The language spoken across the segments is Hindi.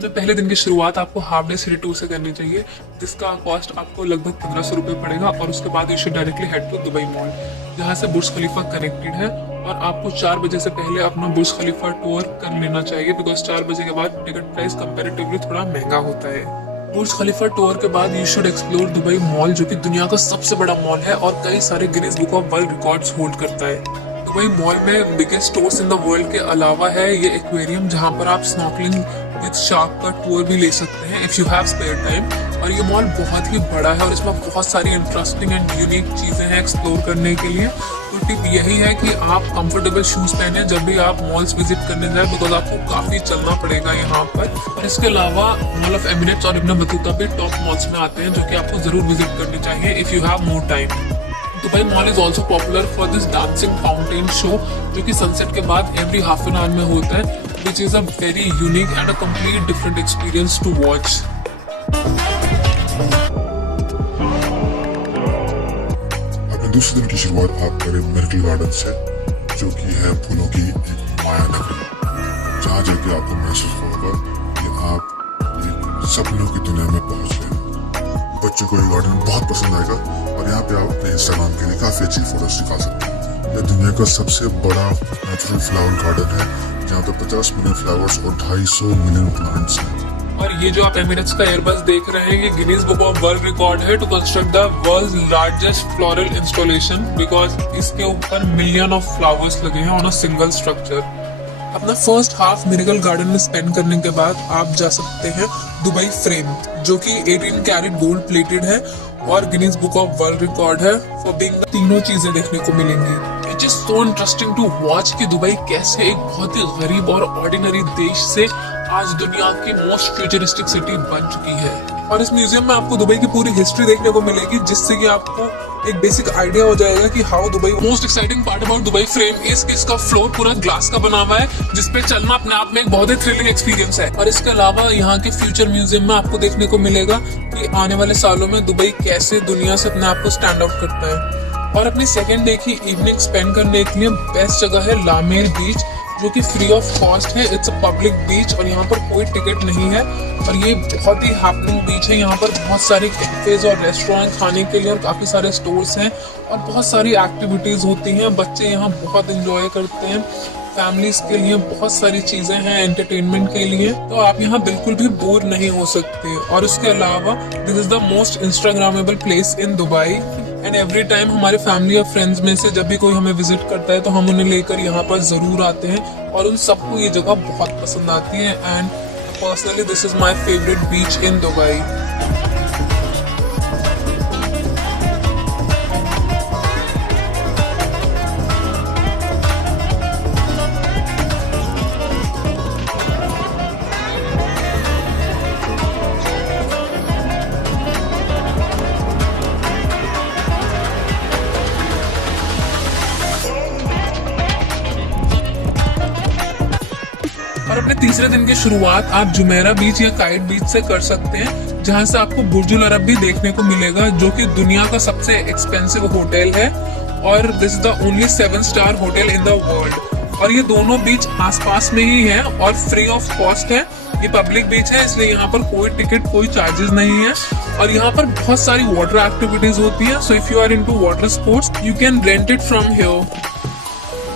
अपने पहले दिन की शुरुआत आपको हाफ डे सिटी टूर से करनी चाहिए, जिसका कॉस्ट आपको लगभग 1500 रुपये पड़ेगा। और उसके बाद you should directly head to Dubai mall, जहाँ से बुर्ज खलीफा कनेक्टेड है। और आपको 4 बजे से पहले अपना बुर्ज खलीफा टूर कर लेना चाहिए, बिकॉज 4 बजे के बाद टिकट प्राइस कंपेरेटिवली थोड़ा महंगा होता है। बुर्ज खलीफा टूर के बाद you should explore Dubai mall, जो कि दुनिया का सबसे बड़ा मॉल है और कई सारे Guinness book of world records hold करता है। दुबई मॉल में biggest stores in the world के अलावा है ये एक्वेरियम, जहां पर आप स्नॉर्कलिंग विद शार्क का टूर भी ले सकते हैं if you have spare time. और ये मॉल बहुत ही बड़ा है और इसमें बहुत सारी इंटरेस्टिंग एंड यूनिक चीजें हैं एक्सप्लोर करने के लिए। तो टिप यही है कि आप कंफर्टेबल शूज पहने जब भी आप मॉल्स विजिट करने जाए, बिकॉज आपको काफी चलना पड़ेगा यहाँ पर। और इसके अलावा मॉल ऑफ एमिरेट्स और इब्न बतूता भी टॉप मॉल्स में आते हैं, जो कि आपको जरूर विजिट करनी चाहिए if you have more time. Dubai mall is also popular for this dancing fountain show, जो कि सनसेट के बाद एवरी हाफ एन आवर में होता है, which is a very unique and a complete different experience to watch. अपने दूसरे दिन की शुरुआत आप करें मिरेकल गार्डन से, जो कि है फूलों की एक माया नगरी, जहाँ जाके आपको महसूस होगा कि आप एक सपनों की दुनिया में पहुंच गए। बच्चों को ये गार्डन बहुत पसंद आएगा और यहाँ पे आप अपने इंस्टाग्राम के लिए काफी अच्छी फोटोज निकाल सकते हैं। यह दुनिया का सबसे बड़ा नेचुरल फ्लावर गार्डन है, जहाँ पे 50 मिलियन फ्लावर्स और 250 मिलियन प्लांट्स हैं। और ये जो आप एमिरेट्स का एयरबस देख रहे हैं, ये Guinness book of world record है to construct the world's largest floral installation, because इसके ऊपर मिलियन ऑफ फ्लावर्स लगे हैं ऑन अ सिंगल स्ट्रक्चर। अपना फर्स्ट हाफ मिरेकल गार्डन में स्पेंड करने के बाद आप जा सकते हैं दुबई फ्रेम, जो कि 18 कैरेट गोल्ड प्लेटेड है और Guinness book of world record है फॉर बीइंग। तीनों चीजें देखने को मिलेंगी। It is so interesting to watch कि दुबई कैसे एक बहुत ही गरीब और ऑर्डिनरी देश से आज दुनिया की मोस्ट फ्यूचरिस्टिक सिटी बन चुकी है। और इस म्यूजियम में आपको दुबई की पूरी हिस्ट्री देखने को मिलेगी, जिससे कि आपको एक बेसिक आइडिया हो जाएगा कि how Dubai. Most exciting part about Dubai frame is कि इसका फ्लोर पूरा ग्लास का बना हुआ है, जिसपे चलना अपने आप में एक बहुत ही थ्रिलिंग एक्सपीरियंस है। और इसके अलावा यहाँ के फ्यूचर म्यूजियम में आपको देखने को मिलेगा कि आने वाले सालों में दुबई कैसे दुनिया से अपने आप को स्टैंड आउट करता है। और अपनी सेकेंड डे की इवनिंग स्पेंड करने के लिए बेस्ट जगह है लामेर बीच, जो कि फ्री ऑफ कॉस्ट है। इट्स अ पब्लिक बीच और यहाँ पर कोई टिकट नहीं है और ये बहुत ही हैपनिंग बीच है। यहाँ पर बहुत सारे कैफेज और रेस्टोरेंट खाने के लिए और काफी सारे स्टोर्स हैं और बहुत सारी एक्टिविटीज होती हैं। बच्चे यहाँ बहुत एंजॉय करते हैं। फैमिलीज के लिए बहुत सारी चीजें हैं एंटरटेनमेंट के लिए, तो आप यहाँ बिल्कुल भी बोर नहीं हो सकते। और उसके अलावा this is the most Instagrammable place in Dubai and every time हमारे फैमिली और फ्रेंड्स में से जब भी कोई हमें विजिट करता है तो हम उन्हें लेकर यहाँ पर जरूर आते हैं और उन सबको ये जगह बहुत पसंद आती है। And personally this is my favourite beach in Dubai. और अपने तीसरे दिन की शुरुआत आप जुमेरा बीच या काइट बीच से कर सकते हैं, जहां से आपको बुर्जुल अरब भी देखने को मिलेगा, जो कि दुनिया का सबसे एक्सपेंसिव होटल है और this is the only 7 star hotel in the world. और ये दोनों बीच आसपास में ही है और फ्री ऑफ कॉस्ट है। ये पब्लिक बीच है, इसलिए यहाँ पर कोई टिकट कोई चार्जेस नहीं है। और यहाँ पर बहुत सारी वाटर एक्टिविटीज होती है, so if you are into water sports you can rent it from here.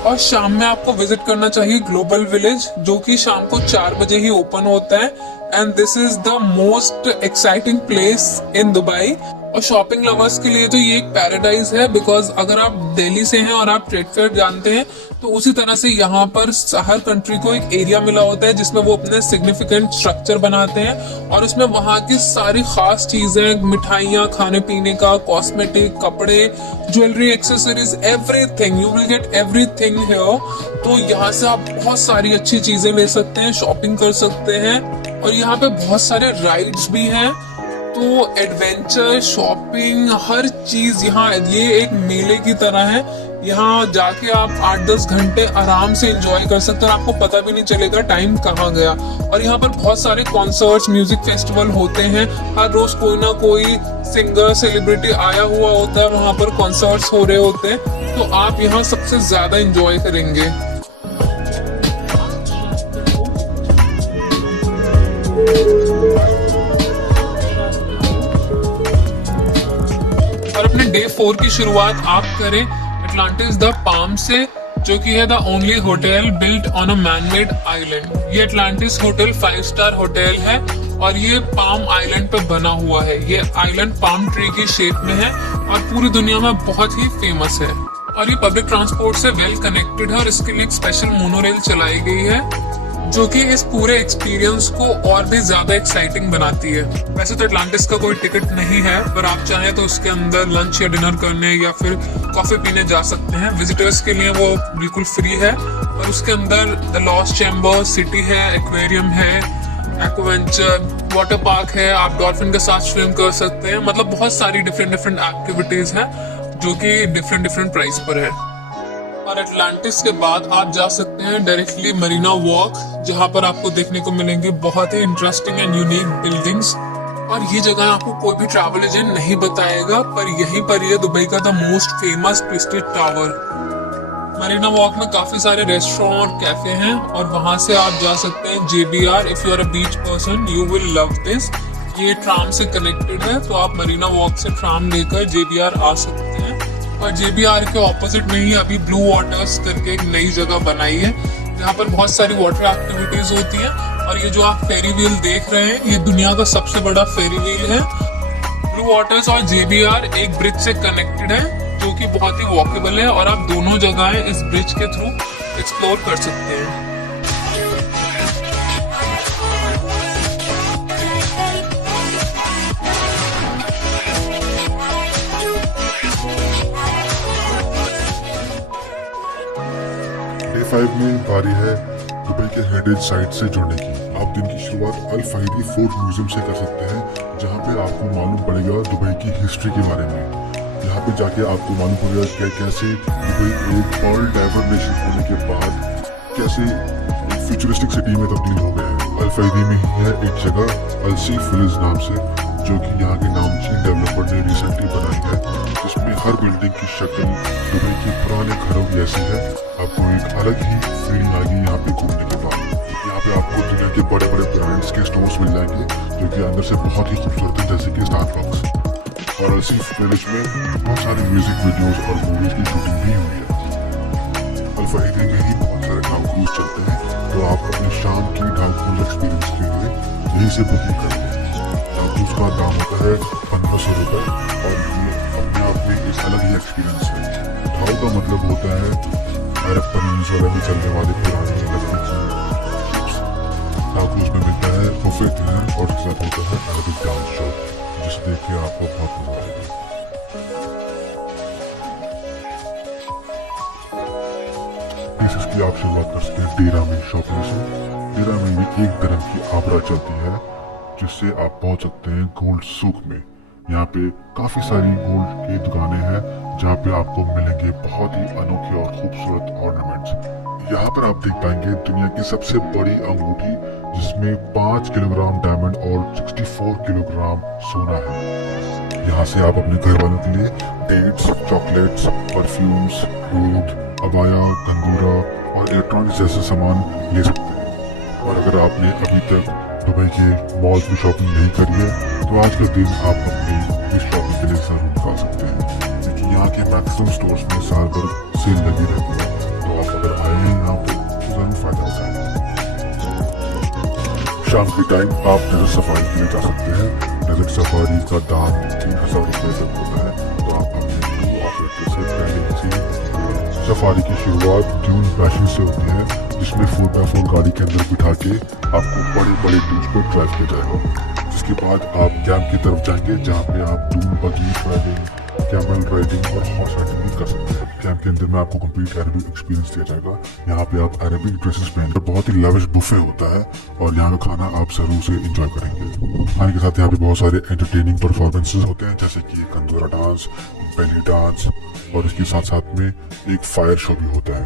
और शाम में आपको विजिट करना चाहिए ग्लोबल विलेज, जो कि शाम को 4 बजे ही ओपन होता है। And this is the most exciting place in Dubai. और शॉपिंग लवर्स के लिए तो ये एक पैराडाइज है, बिकॉज अगर आप दिल्ली से हैं और आप ट्रेड फेयर जानते हैं तो उसी तरह से यहाँ पर हर कंट्री को एक एरिया मिला होता है जिसमें वो अपने सिग्निफिकेंट स्ट्रक्चर बनाते हैं और उसमें वहाँ की सारी खास चीजें, मिठाइयाँ, खाने पीने का, कॉस्मेटिक, कपड़े, jewellery, accessories, everything, you will get everything here. तो यहाँ से आप बहुत सारी अच्छी चीजें ले सकते हैं, शॉपिंग कर सकते हैं। और यहाँ पे बहुत सारे राइड्स भी हैं, तो एडवेंचर, शॉपिंग, हर चीज यहाँ, ये एक मेले की तरह है। यहाँ जाके आप 8-10 घंटे आराम से एंजॉय कर सकते हैं और आपको पता भी नहीं चलेगा टाइम कहाँ गया। और यहाँ पर बहुत सारे कॉन्सर्ट्स, म्यूजिक फेस्टिवल होते हैं। हर रोज कोई ना कोई सिंगर, सेलिब्रिटी आया हुआ होता है, वहाँ पर कॉन्सर्ट्स हो रहे होते हैं, तो आप यहाँ सबसे ज्यादा एंजॉय करेंगे। और अपने डे 4 की शुरुआत आप करें एटलांटिस द पाम से, जो कि है the only hotel built on a man-made island. ये एटलांटिस होटल 5 स्टार होटल है और ये पाम आइलैंड पे बना हुआ है। ये आइलैंड पाम ट्री की शेप में है और पूरी दुनिया में बहुत ही फेमस है। और ये पब्लिक ट्रांसपोर्ट से वेल कनेक्टेड है और इसके लिए एक स्पेशल मोनोरेल चलाई गई है, जो कि इस पूरे एक्सपीरियंस को और भी ज्यादा एक्साइटिंग बनाती है। वैसे तो एटलांटिस का कोई टिकट नहीं है, पर आप चाहें तो उसके अंदर लंच या डिनर करने या फिर कॉफी पीने जा सकते हैं। विजिटर्स के लिए वो बिल्कुल फ्री है। और उसके अंदर द लॉस्ट चैम्बर सिटी है, एक्वेरियम है, एक्वेंचर वाटर पार्क है, आप डॉल्फिन के साथ स्विम कर सकते हैं। मतलब बहुत सारी डिफरेंट एक्टिविटीज हैं जो कि डिफरेंट प्राइस पर है। और एटलांटिस के बाद आप जा सकते हैं डायरेक्टली मरीना वॉक, जहां पर आपको देखने को मिलेंगे बहुत ही इंटरेस्टिंग एंड यूनिक बिल्डिंग्स। और ये जगह आपको कोई भी ट्रैवल एजेंट नहीं बताएगा, पर यहीं पर ये दुबई का the most famous twisted tower. Marina walk में काफी सारे रेस्टोरेंट और कैफे हैं और वहां से आप जा सकते हैं JBR। If you are a beach person you will love this. ये ट्राम से कनेक्टेड है, तो आप मरीना वॉक से ट्राम लेकर JBR आ सकते हैं। और JBR के ऑपोजिट में ही अभी ब्लू वाटर्स करके एक नई जगह बनाई है, जहाँ पर बहुत सारी वाटर एक्टिविटीज होती है। और ये जो आप फेरी व्हील देख रहे हैं, ये दुनिया का सबसे बड़ा फेरी व्हील है। ब्लू वाटर्स और JBR एक ब्रिज से कनेक्टेड है, जो कि बहुत ही वॉकेबल है और आप दोनों जगहें इस ब्रिज के थ्रू एक्सप्लोर कर सकते हैं। डे 5 में बारी है दुबई के हेरिटेज साइट से जुड़ने की। आप दिन की शुरुआत अल फायदी फोर्ट म्यूजियम से कर सकते हैं, जहां पे आपको मालूम पड़ेगा दुबई की हिस्ट्री के बारे में। यहाँ पे जाके आपको मालूम पड़ेगा कि कैसे दुबई एक वर्ल्ड डाइवर नेशन होने के बाद कैसे एक फ्यूचरिस्टिक सिटी में तब्दील हो गया है। अल फायदी में ही है एक जगह अलसी विलेज नाम से, जो कि यहाँ के नामचीन डेवलपर ने रिसेंटली बनाई है, जिसमें हर बिल्डिंग की शक्ल दुबई के पुराने घरों की ऐसी है। आपको एक अलग ही फीलिंग आएगी यहाँ पे घूमने के बाद। यहाँ पे आपको दुनिया के बड़े बड़े ब्रांड्स के स्टोर्स मिल जाएंगे, जो कि अंदर से बहुत ही खूबसूरत है, जैसे कि स्टारबक्स। और अलसी विलेज में बहुत सारी म्यूजिक वीडियोस और मूवीज की शूटिंग भी हुई है। अल फायदी में ही बहुत सारे ढाक क्रूज चलते हैं, तो आप अपने शाम की ढाक क्रूज एक्सपीरियंस के लिए यहीं से बुकिंग करेंगे। उसका दाम होता है 1500 रुपए और ये अपने आप में एक अलग ही एक्सपीरियंस है। ढाउ का मतलब होता है अरब पेनिनसुला में चलने वाले पुराने ढाकुस में मिलता है बुफे डिनर और उसके साथ होता है अरबिक डांस शो, जिसे देख के आपको बहुत मजा आएगा। इसकी आप शुरुआत कर सकते हैं डेरा में शॉपिंग से। डेरा में भी एक तरह की आबरा चलती है, जिससे आप पहुंच सकते हैं गोल्ड सूक में। यहाँ पे काफी सारी गोल्ड की दुकानें हैं, जहाँ पे आपको मिलेंगे बहुत ही अनोखे और खूबसूरत ऑर्नामेंट्स। यहाँ पर आप देख पाएंगे दुनिया की सबसे बड़ी अंगूठी, जिसमें 5 किलोग्राम डायमंड और 64 किलोग्राम सोना है। यहाँ से आप अपने घर वालों के लिए डेट्स, चॉकलेट्स, परफ्यूम्स, दूध, अबाया, गंगूरा और इलेक्ट्रॉनिक्स जैसे सामान ले सकते हैं। और अगर आपने अभी तक दुबई के मॉल्स में शॉपिंग नहीं करी है, तो आज का दिन आप अपनी इस शॉपिंग के लिए जरूर निकाल सकते हैं, क्योंकि यहाँ के मैक्सिमम स्टोर्स में साल भर सेल लगी रहती है। तो आप अगर आए हैं यहाँ पे तो जरूर फायदा उठाएंगे। शाम के टाइम आप डेजर्ट सफारी के लिए जा सकते हैं। डेजर्ट सफारी का दाम 3000 रुपये तक होता है, तो आप अपने टूर ऑपरेटर से पहले किसी सफारी की शुरुआत ड्यून पैशन से होती है, जिसमें 4x4 गाड़ी के अंदर बिठा के आपको बड़े बड़े डून्स पर ड्राइव किया जाएगा। जिसके बाद आप कैंप की तरफ जाएंगे, जहाँ पे आप डून बगी ड्राइविंग, कैमल राइडिंग और हॉर्स राइडिंग भी कर सकते हैं। कैंप के अंदर में आपको कंप्लीट अरबिक एक्सपीरियंस दिया जाएगा। यहाँ पे आप अरबिक ड्रेसेस पहनकर बहुत ही लविश बुफे होता है और यहाँ का खाना आप जरूर से एंजॉय करेंगे। खाने के साथ यहाँ पे बहुत सारे एंटरटेनिंग परफॉर्मेंसेस होते हैं, जैसे कि कंदूरा डांस, बेली डांस, और इसके साथ साथ में एक फायर शो भी होता है।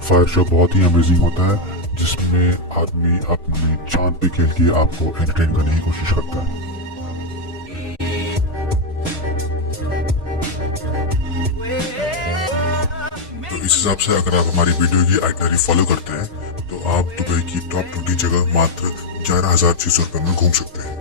फायर शो बहुत ही अमेजिंग होता है, जिसमें आदमी अपने चांद पे खेल के आपको एंटरटेन करने की कोशिश करता है। इस हिसाब से अगर आप हमारी वीडियो की आइटनरी फॉलो करते हैं तो आप दुबई की टॉप 20 जगह मात्र 11,600 रुपए में घूम सकते हैं।